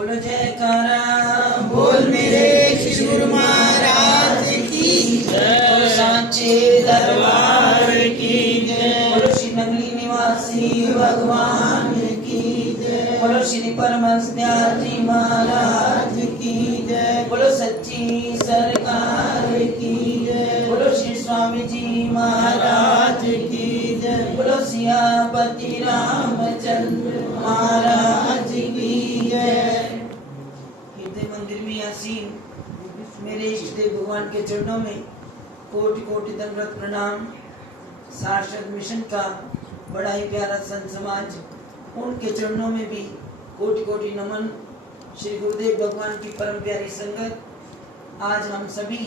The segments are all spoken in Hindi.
बोलो जयकारा बोल मेरे शिशुर महाराज की बोलो सांचे दरबार की बोलो श्री नगली निवासी भगवान की बोलो श्री परमहंस दयाल जी महाराज की बोलो सच्ची सरकार की बोलो श्री स्वामी जी महाराज की बोलो सियापति रामचंद्र महाराज की हृदय मंदिर में आसीन मेरे इष्ट देव भगवान के चरणों में कोटि कोटि दंडवत प्रणाम। सारस्वत मिशन का बड़ा ही प्यारा संत समाज, उनके चरणों में भी कोटि कोटि नमन। श्री गुरुदेव भगवान की परम प्यारी संगत, आज हम सभी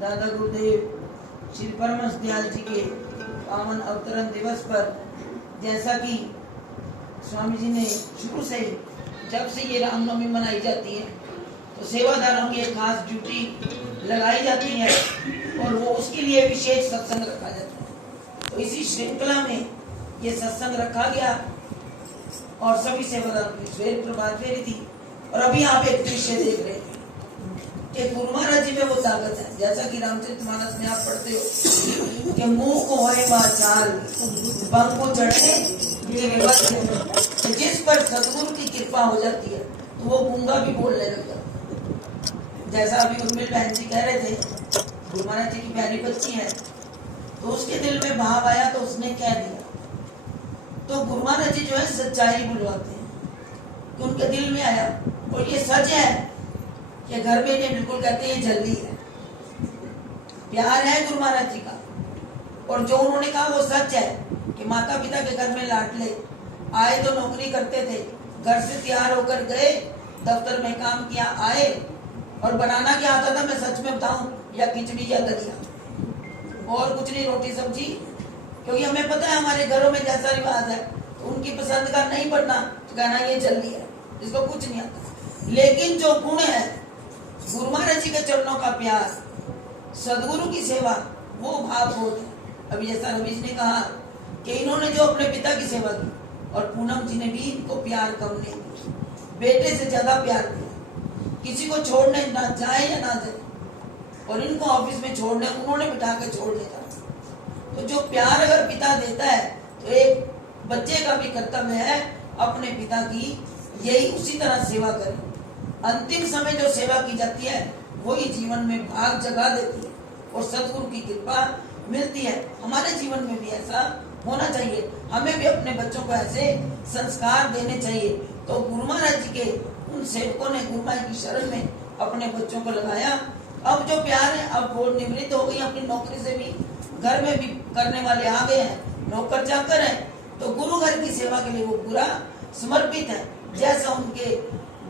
दादा गुरुदेव श्री परमहंस दयाल जी के पावन अवतरण दिवस पर, जैसा कि स्वामी जी ने शुरू से ही जब से ये रामनवमी मनाई जाती है तो सेवादारों की एक खास ड्यूटी लगाई जाती है और वो उसके लिए विशेष सत्संग रखा जाता है। तो इसी श्रृंखला में ये सत्संग रखा गया और सभी सेवादारों की सवेरे प्रभात फेरी थी। और अभी आप एक दृश्य देख रहे हैं कि गुरु महाराज जी में वो ताकत है, जैसा कि रामचरितमानस में आप पढ़ते हो कि मुंह को होए वाचाल बंग को चढ़े ये विवश है। जिस पर सदगुरु की कृपा हो जाती है तो वो गूंगा भी बोलने लगता है। जैसा अभी उर्मिल बहन जी कह रहे थे, गुरु महाराज जी की प्यारी बच्ची है तो उसके दिल में भाव आया तो उसने कह दिया। तो गुरु महाराज जी जो है सच्चाई बुलवाते हैं कि उनके दिल में आया और ये सच है कि घर में ये बिल्कुल कहते हैं जल्दी है, प्यार है गुरु महाराज जी का। और जो उन्होंने कहा वो सच है कि माता पिता के घर में लाडले आए तो नौकरी करते थे, घर से तैयार होकर गए, दफ्तर में काम किया, आए और बनाना क्या आता था, मैं सच में बताऊं, या खिचड़ी या दलिया और कुछ नहीं, रोटी सब्जी। क्योंकि हमें पता है हमारे घरों में जैसा रिवाज है तो उनकी पसंद का नहीं बनना तो कहना ये जल्दी है, इसको कुछ नहीं आता। लेकिन जो गुण है गुरु महाराज जी के चरणों का प्यार, सदगुरु की सेवा, वो भाव बहुत है। अभी जैसा रमेश ने कहा कि इन्होंने जो अपने पिता की सेवा की और पूनम जी ने भी इनको प्यार कम नहीं किया, बेटे से ज्यादा प्यार किया। किसी को छोड़ने ना जाए या ना जाए, और इनको ऑफिस में छोड़ने उन्होंने बिठा के छोड़ने का। तो जो प्यार अगर पिता देता है तो एक बच्चे का भी कर्तव्य है अपने पिता की यही उसी तरह सेवा करें। अंतिम समय जो सेवा की जाती है वही जीवन में भाग जगा देती है और सदगुरु की कृपा मिलती है। हमारे जीवन में भी ऐसा होना चाहिए, हमें भी अपने बच्चों को ऐसे संस्कार देने चाहिए। तो गुरु महाराज जी के उन सेवकों ने गुरु महाराज की शरण में अपने बच्चों को लगाया। अब जो प्यार है अब वो निवृत्त हो गई, अपनी नौकरी से भी घर में भी करने वाले आ गए हैं, नौकर चाकर है, तो गुरु घर की सेवा के लिए वो पूरा समर्पित है। जैसा उनके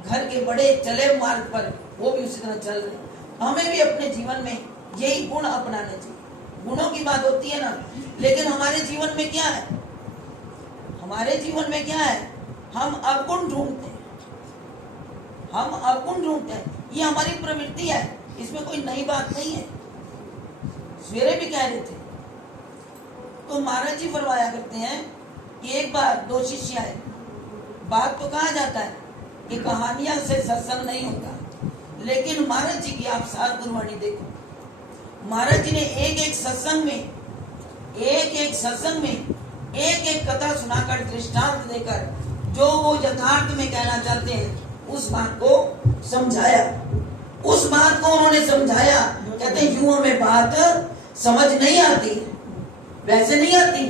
घर के बड़े चले मार्ग पर वो भी उसी तरह चल रहे हैं। हमें भी अपने जीवन में यही गुण अपनाने चाहिए। गुणों की बात होती है ना, लेकिन हमारे जीवन में क्या है, हमारे जीवन में क्या है, हम अवगुण ढूंढते हैं, हम अवगुण ढूंढते हैं। ये हमारी प्रवृत्ति है, इसमें कोई नई बात नहीं है। सवेरे भी कह रहे थे तो महाराज जी फरमाया करते हैं कि एक बार दो शिष्य आए। बात तो कहा जाता है कि कहानियां से सत्संग नहीं होता, लेकिन महाराज जी की आप सात गुरुवाणी देखो, महाराज जी ने एक एक सत्संग में एक एक कथा सुनाकर, दृष्टांत देकर जो वो यथार्थ में कहना चाहते हैं उस बात को समझाया। उस बात को उन्होंने समझाया। कहते यूं हमें बात समझ नहीं आती, वैसे नहीं आती,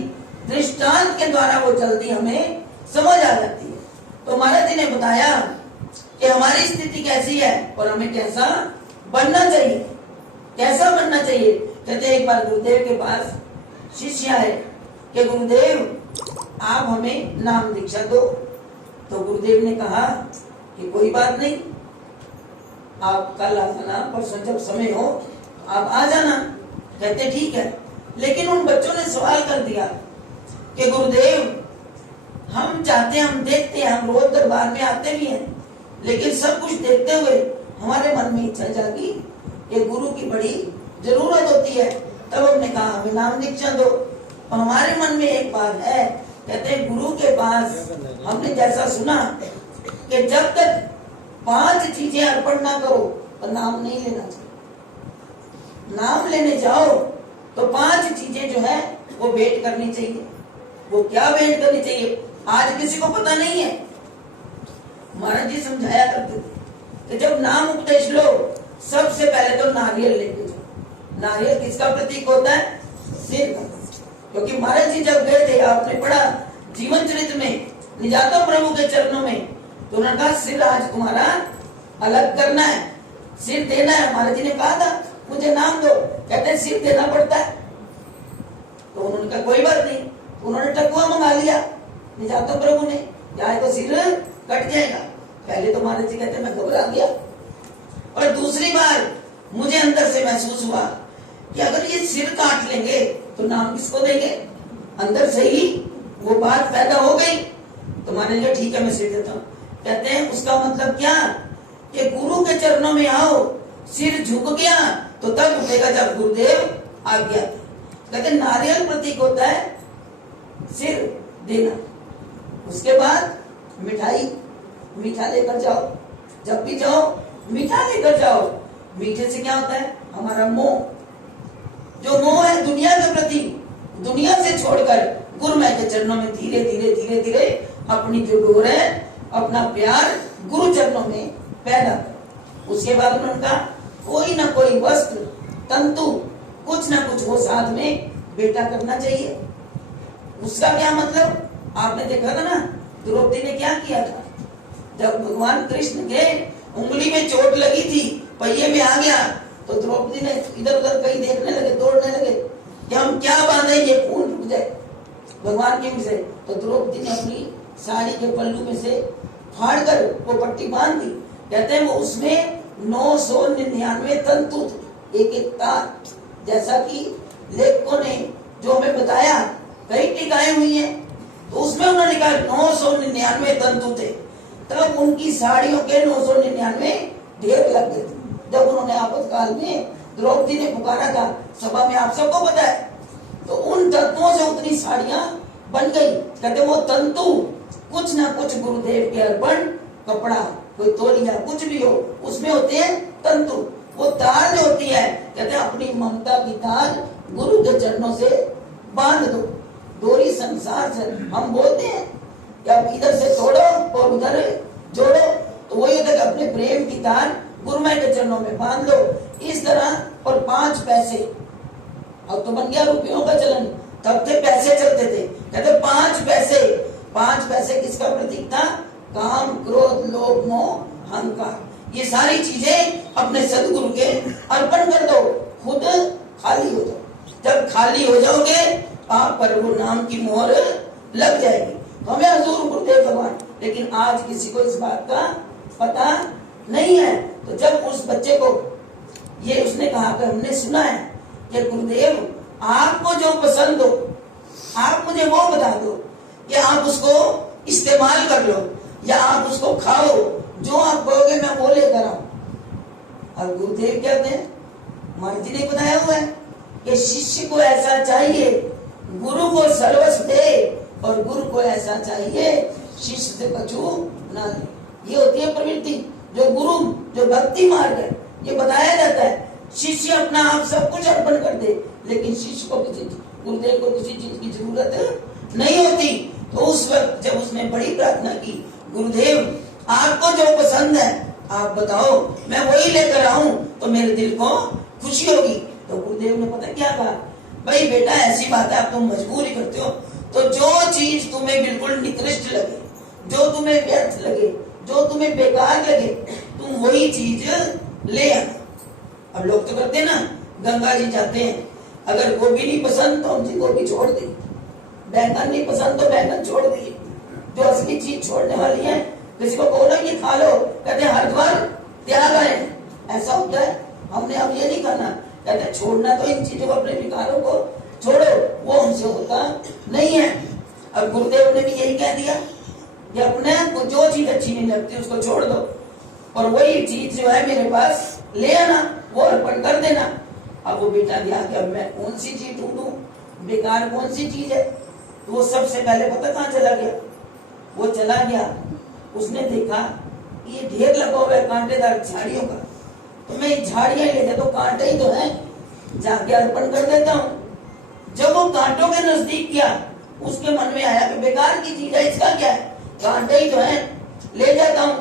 दृष्टांत के द्वारा वो जल्दी हमें समझ आ जाती है। तो महाराज जी ने बताया कि हमारी स्थिति कैसी है और हमें कैसा बनना चाहिए, कैसा बनना चाहिए। कहते एक बार गुरुदेव के पास शिष्य आए कि गुरुदेव आप हमें नाम दीक्षा दो। तो गुरुदेव ने कहा कि कोई बात नहीं, आप कल आ जाना, परसों जब समय हो आप आ जाना। कहते ठीक है। लेकिन उन बच्चों ने सवाल कर दिया कि गुरुदेव हम चाहते हैं, हम देखते हैं, हम रोज दरबार में आते भी हैं, लेकिन सब कुछ देखते हुए हमारे मन में इच्छा जागी कि गुरु की बड़ी जरूरत होती है। तब हमने कहा हमें नाम दीक्षा दो। और हमारे मन में एक बात है, कहते हैं गुरु के पास हमने जैसा सुना कि जब तक 5 चीजें अर्पण ना करो तो नाम नहीं लेना चाहिए। नाम लेने जाओ तो 5 चीजें जो है वो भेंट करनी चाहिए। वो क्या भेंट करनी चाहिए आज किसी को पता नहीं है। महाराज जी समझाया करते थे कि जब नाम उपदेश लो सबसे पहले तो नारियल लेके जाओ। नारियल किसका प्रतीक होता है? सिर का। क्योंकि महाराज जी जब गए थे, आपने पढ़ा जीवन चरित्र में, निजातो प्रभु के चरणों में, तो उन्होंने कहा सिर आज तुम्हारा अलग करना है, सिर देना है। महाराज जी ने कहा था मुझे नाम दो, कहते हैं सिर देना पड़ता है। तो उन्होंने कहा कोई बात नहीं, उन्होंने टकुआ मंगा लिया निजातो प्रभु ने, चाहे तो सिर कट जाएगा। पहले तो महाराज जी कहते मैं घबरा गया, और दूसरी बार मुझे अंदर से महसूस हुआ कि अगर ये सिर काट लेंगे तो नाम किसको देंगे। अंदर से ही वो बात पैदा हो गई। तो महाराज जी ठीक है मैं सिर देता हूँ। कहते हैं उसका मतलब क्या कि गुरु के चरणों में आओ, सिर झुक गया तो तब उठेगा जब गुरुदेव आज्ञा। कहते नारियल प्रतीक होता है सिर देना। उसके बाद मिठाई, मीठा लेकर जाओ, जब भी जाओ मीठा लेकर जाओ। मीठे से क्या होता है? हमारा मोह, जो मोह है दुनिया के प्रति, दुनिया से छोड़कर गुरुमय के चरणों में धीरे धीरे धीरे धीरे अपनी जो डोर है, अपना प्यार गुरु चरणों में पैदा कर। उसके बाद उन्होंने कहा कोई ना कोई वस्त्र तंतु कुछ ना कुछ वो साथ में बेटा करना चाहिए। उसका क्या मतलब? आपने देखा था ना द्रौपदी ने क्या किया था। जब भगवान कृष्ण के उंगली में चोट लगी थी, पहिए में आ गया, तो द्रौपदी ने इधर उधर कहीं देखने लगे, दौड़ने लगे कि हम क्या बांधे ये खून रुक जाए भगवान की से। तो द्रौपदी ने अपनी साड़ी के पल्लू में से फाड़ कर वो पट्टी बांध दी। कहते हैं वो उसमें 999 तंतु थे, एक एक तार, जैसा कि लेखकों ने जो हमें बताया कई टिकाएं हुई हैं, तो उसमें उन्होंने कहा 999 तंतु थे। तब उनकी साड़ियों के 999 ढेर लग गए थे। जब उन्होंने आपातकाल में द्रौपदी ने पुकारा था सभा में, आप सबको पता है, तो उन तंतुओं से उतनी साड़ियां बन गई। कहते वो तंतु कुछ ना कुछ गुरुदेव के अर्पण, कपड़ा, कोई तौलिया, कुछ भी हो, उसमें होते हैं तंतु। वो तार जो होती है, कहते हैं अपनी ममता की तार गुरु के चरणों से बांध दो। डोरी संसार से हम बोलते हैं कि आप इधर से तोड़ो और उधर जोड़ो, तो वही होता है अपने प्रेम की तार गुरुमय के चरणों में बांध लो। इस तरह। और 5 पैसे, अब तो बन गया रुपयों का चलन, तब थे पैसे चलते थे। कहते 5 पैसे, 5 पैसे किसका प्रतीक था? काम, क्रोध, लोभ, मोह, अहंकार। ये सारी चीजें अपने सदगुरु के अर्पण कर दो, खुद खाली हो जाओ। जब खाली हो जाओगे आप पर वो नाम की मोहर लग जाएगी। तो हमें हजूर गुरुदेव भगवान, लेकिन आज किसी को इस बात का पता नहीं है। तो जब उस बच्चे को ये उसने कहा कि हमने सुना है कि गुरुदेव आपको जो पसंद हो आप मुझे वो बता दो, या आप उसको इस्तेमाल कर लो, या आप उसको खाओ, जो आप कहोगे मैं वो लेकर आऊं। और गुरुदेव कहते हैं, महाराज जी ने बताया हुआ है कि शिष्य को ऐसा चाहिए गुरु को सर्वस्व दे, और गुरु को ऐसा चाहिए शिष्य से कछु ना ले। ये होती है प्रवृत्ति जो गुरु, जो भक्ति मार्ग है, ये बताया जाता है। शिष्य अपना आप सब कुछ अर्पण कर दे, लेकिन शिष्य को किसी, गुरुदेव को किसी चीज की जरूरत नहीं होती। तो उस वक्त जब उसने बड़ी प्रार्थना की, गुरुदेव आपको जो पसंद है आप बताओ, मैं वही लेकर आऊं तो मेरे दिल को खुशी होगी। तो गुरुदेव ने पता क्या कहा, भाई बेटा ऐसी बात है, आप तुम मजबूरी करते हो, तो जो चीज तुम्हें बिल्कुल निकृष्ट लगे, जो तुम्हें व्यर्थ लगे, जो तुम्हें बेकार लगे, तुम वही चीज ले आना। अब लोग तो करते ना, गंगा जी जाते हैं, अगर गोभी नहीं पसंद तो हमसे गोभी छोड़ दी, बैंगन नहीं पसंद तो बैंगन छोड़ दिए। जो असली चीज छोड़ने वाली है, किसी को बोलो ये खा लो, कहते हैं हरिद्वार त्याग आए, ऐसा होता है। हमने अब ये नहीं करना, कहते हैं छोड़ना तो इन चीजों को, अपने विकारों को छोड़ो, वो हमसे होता नहीं है। अब गुरुदेव ने भी यही कह दिया कि अपने को जो चीज अच्छी नहीं लगती उसको छोड़ दो, और वही चीज जो है मेरे पास ले आना, वो अर्पण कर देना। अब वो बेटा गया कि अब मैं कौन सी चीज ढूंढूं, बेकार कौन सी चीज है। तो वो सबसे पहले पता कहाँ चला गया, वो चला गया, उसने देखा ये ढेर लगा हुआ है कांटेदार झाड़ियों का, तो मैं झाड़ियां ले जाता हूँ, कांटे ही तो है, जाके अर्पण कर देता हूँ। जब वो कांटों के नजदीक गया, उसके मन में आया कि बेकार की चीज है, इसका क्या है, कांटे ही तो है, ले जाता हूँ।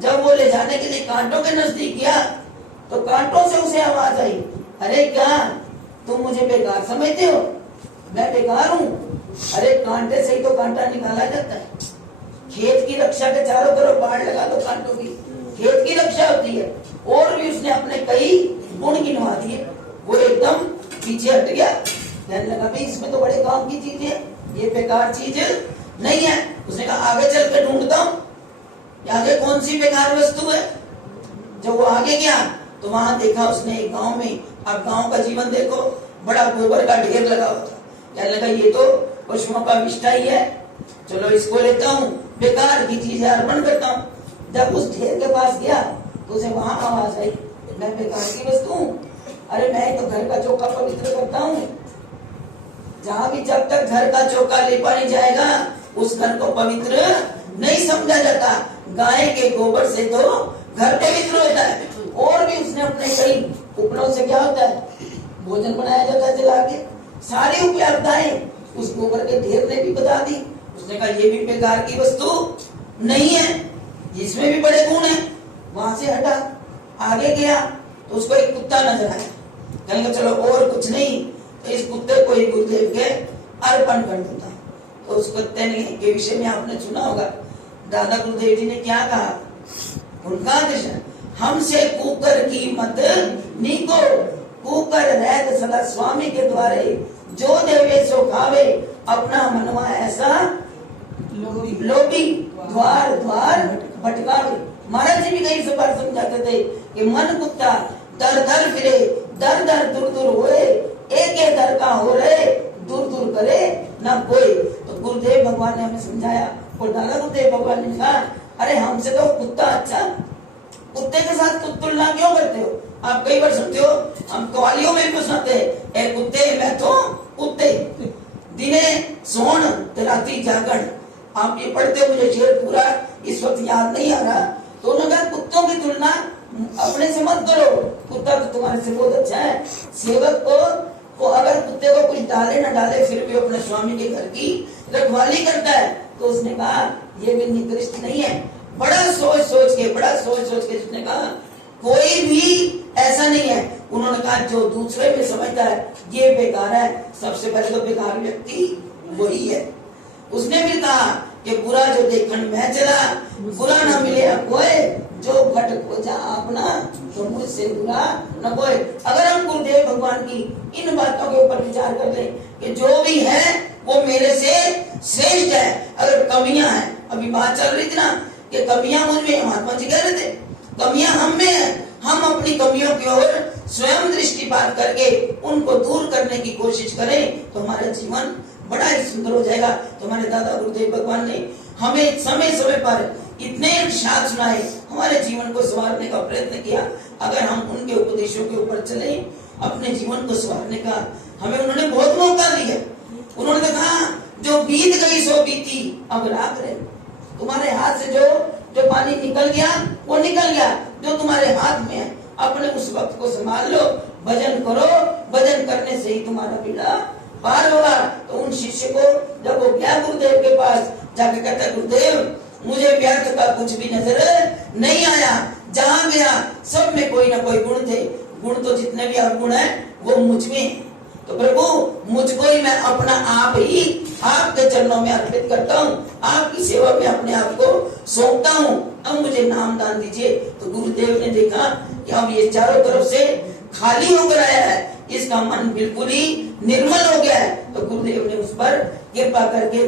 जब वो ले जाने के लिए कांटों के नजदीक गया, तो कांटों से उसे आवाज आई, अरे क्या तुम मुझे बेकार समझते हो, मैं बेकार हूँ? अरे कांटे से ही तो कांटा निकाला जाता है। खेत की रक्षा के चारों तरफ बाढ़ लगा दो कांटों की, खेत की रक्षा होती है। और भी उसने अपने कई गुण गिनवा दिए। वो एकदम पीछे हट गया, कहने लगा भाई इसमें तो बड़े काम की चीज है, ये बेकार चीज नहीं है। उसने कहा आगे चल के ढूंढता हूँ, आगे कौन सी बेकार वस्तु है। जब वो आगे गया तो वहां देखा उसने एक गांव में, अब गांव का जीवन देखो, बड़ा गोबर का ढेर लगा हुआ था। कहने लगा ये तो पशुओं का विष्ठा ही है, चलो इसको लेता हूँ, बेकार की चीज है, अर्पण करता हूँ। जब उस ढेर के पास गया तो उसे वहां आवाज आई, मैं बेकार की वस्तु हूँ? अरे मैं तो घर का चौका पवित्र करता हूँ। जहाँ भी जब तक घर का चौका लेपा नहीं जाएगा, उस घर को पवित्र नहीं समझा जाता। गाय के गोबर से तो घर पवित्र होता है। और भी उसने अपने कई उपलों से क्या होता है, भोजन बनाया जाता है जला के, सारी उपलब्धताएं उस गोबर के ढेर ने भी बता दी। उसने कहा ये भी बेकार की वस्तु नहीं है, इसमें भी बड़े गुण है। वहां से हटा, आगे गया तो उसको एक कुत्ता नजर आया। कहने चलो और कुछ नहीं तो इस कुत्ते को ही गुरुदेव के अर्पण कर देता। तो उस कुत्ते ने के विषय में आपने सुना होगा, दादा गुरुदेव जी ने क्या कहा, उनका आदेश, हमसे कुकर की मत नीको, कुकर रहत सदा स्वामी के द्वारे, जो देवे सो खावे, अपना मनवा ऐसा लोभी, द्वार द्वार भटकावे। महाराज जी भी कई बार समझाते थे कि मन कुत्ता दर दर फिरे, दर दर दूर दूर होए, एक दर का हो रहे, दूर दूर करे ना कोई। तो गुरुदेव भगवान ने हमें समझाया, और दादा गुरुदेव भगवान ने कहा अरे हमसे तो कुत्ता अच्छा, कुत्ते के साथ तुलना क्यों करते हो? आप कई बार सुनते हो, हम कवालियों में भी सुनाते हैं, ए कुत्ते मैं तो कुत्ते, दिने सोन राती जागरण। आप ये पढ़ते हो, मुझे शेर पूरा इस वक्त याद नहीं आ रहा। तो उन्होंने कहा कुत्तों की तुलना अपने से मत करो, कुत्ता तो तुम्हारे से बहुत अच्छा है। सेवक को अगर कुत्ते को कुछ डाले ना डाले, फिर भी अपने स्वामी के घर की रखवाली करता है। तो उसने कहा ये भी निकृष्ट नहीं है। बड़ा सोच सोच के उसने कहा कोई भी ऐसा नहीं है। उन्होंने कहा जो दूसरे में समझता है ये बेकार है, सबसे पहले तो बेकार व्यक्ति वही है। उसने भी कहा कि बुरा जो देखन में चला, बुरा न मिले कोई, जो भटक हो जा अपना, तो मुझसे बुरा न कोई। अगर हम गुरुदेव भगवान की इन बातों के ऊपर विचार कर ले कि जो भी है वो मेरे से श्रेष्ठ है। अगर कमियां हैं, अभी बात चल रही थी ना कि कमियां मुझ में, महात्मा जी कह रहे थे कमियां हम में है, हम अपनी कमियों की ओर स्वयं दृष्टिपात करके उनको दूर करने की कोशिश करें तो हमारा जीवन बड़ा ही सुंदर हो जाएगा। तो हमारे दादा गुरुदेव भगवान ने हमें समय समय पर इतने इरशाद सुनाए, हमारे जीवन को संवारने का प्रयत्न किया। अगर हम उनके उपदेशों के ऊपर चले, अपने जीवन को संवारने का हमें उन्होंने बहुत मौका दिया। उन्होंने कहा जो बीत गई सो बीती, अब राख रहे। तुम्हारे हाथ से जो पानी निकल गया वो निकल गया, जो तुम्हारे हाथ में है अपने उस वक्त को संभाल लो, भजन करो, भजन करने से ही तुम्हारा पीड़ा पार होगा। तो उन शिष्य को जब वो गया गुरुदेव के पास, जाके कहता गुरुदेव मुझे व्यर्थ का कुछ भी नजर नहीं आया, जहाँ गया सब में कोई ना कोई गुण थे, गुण तो जितने भी अवगुण है वो मुझ में। तो प्रभु मुझको ही मैं अपना आप ही आपके चरणों में अर्पित करता हूँ, आपकी सेवा में अपने आप को सौंपता हूँ, अब मुझे नाम दान दीजिए। तो गुरुदेव ने देखा कि अब ये चारों तरफ से खाली होकर आया है, इसका मन बिल्कुल ही निर्मल हो गया है। तो गुरुदेव ने उस पर कृपा करके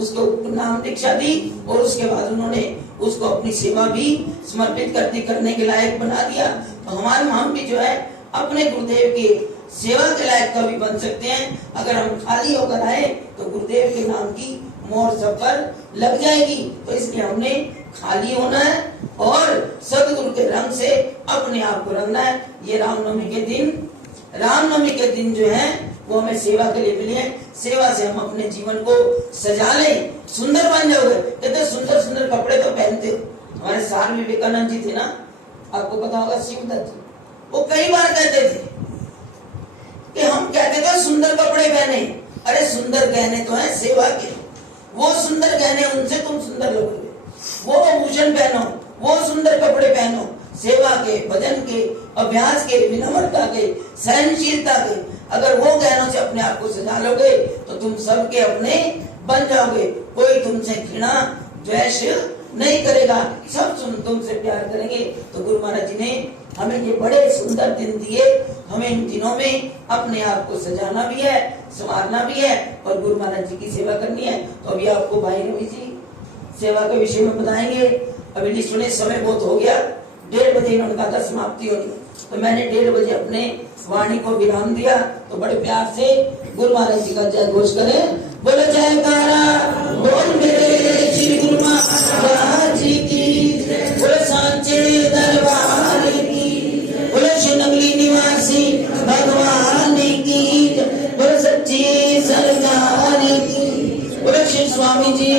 उसको नाम दीक्षा दी और उसके बाद उन्होंने उसको अपनी सेवा भी समर्पित करने के लायक बना दिया। तो हमारे हम भी जो है अपने गुरुदेव के सेवा के लायक कभी बन सकते हैं। अगर हम खाली होकर आए तो गुरुदेव के नाम की मोहर सब पर लग जाएगी। तो इसलिए हमने खाली होना है और सदगुरु के रंग से अपने आप को रंगना है। ये रामनवमी के दिन जो है वो हमें सेवा के लिए मिले हैं। सेवा से हम अपने जीवन को सजा लें, सुंदर बन जाओगे। कहते सुंदर सुंदर कपड़े तो पहनते हो, हमारे स्वामी विवेकानंद जी थे ना, आपको पता होगा, शिवदत्त जी, वो कई बार कहते थे कि हम कहते थे सुंदर कपड़े पहने। अरे सुंदर गहने तो है सेवा के, वो सुंदर गहने, उनसे तुम सुंदर लगोगे। वो आभूषण पहनो, वो सुंदर कपड़े पहनो, सेवा के, भजन के, अभ्यास के, विनम्रता के, सहनशीलता के। अगर वो गहनों से अपने आप को सजा लोगे तो तुम सबके अपने बन जाओगे। कोई तुमसे घृणा द्वेष नहीं करेगा, सब तुमसे प्यार करेंगे। तो गुरु महाराज जी ने हमें ये बड़े सुंदर दिन दिए। हमें इन दिनों में अपने आप को सजाना भी है, संवारना भी है और गुरु महाराज जी की सेवा करनी है। तो अभी आपको भाई रवि जी सेवा के विषय में बताएंगे। अभी नहीं सुने, समय बहुत हो गया, 1:30 बजे इन्होंने कहा था समाप्ति होगी, तो मैंने 1:30 बजे अपने वाणी को विराम दिया। तो बड़े प्यार से गुरु महाराज जी का जय घोष करें। बोलो जयकारा, बोल मेरे श्री गुरु महाराज जी की, बोलो सांचे दरबार की, बोलो शिवनगली निवासी भगवान की, बोलो सच्ची सरकार की, बोलो श्री स्वामी जी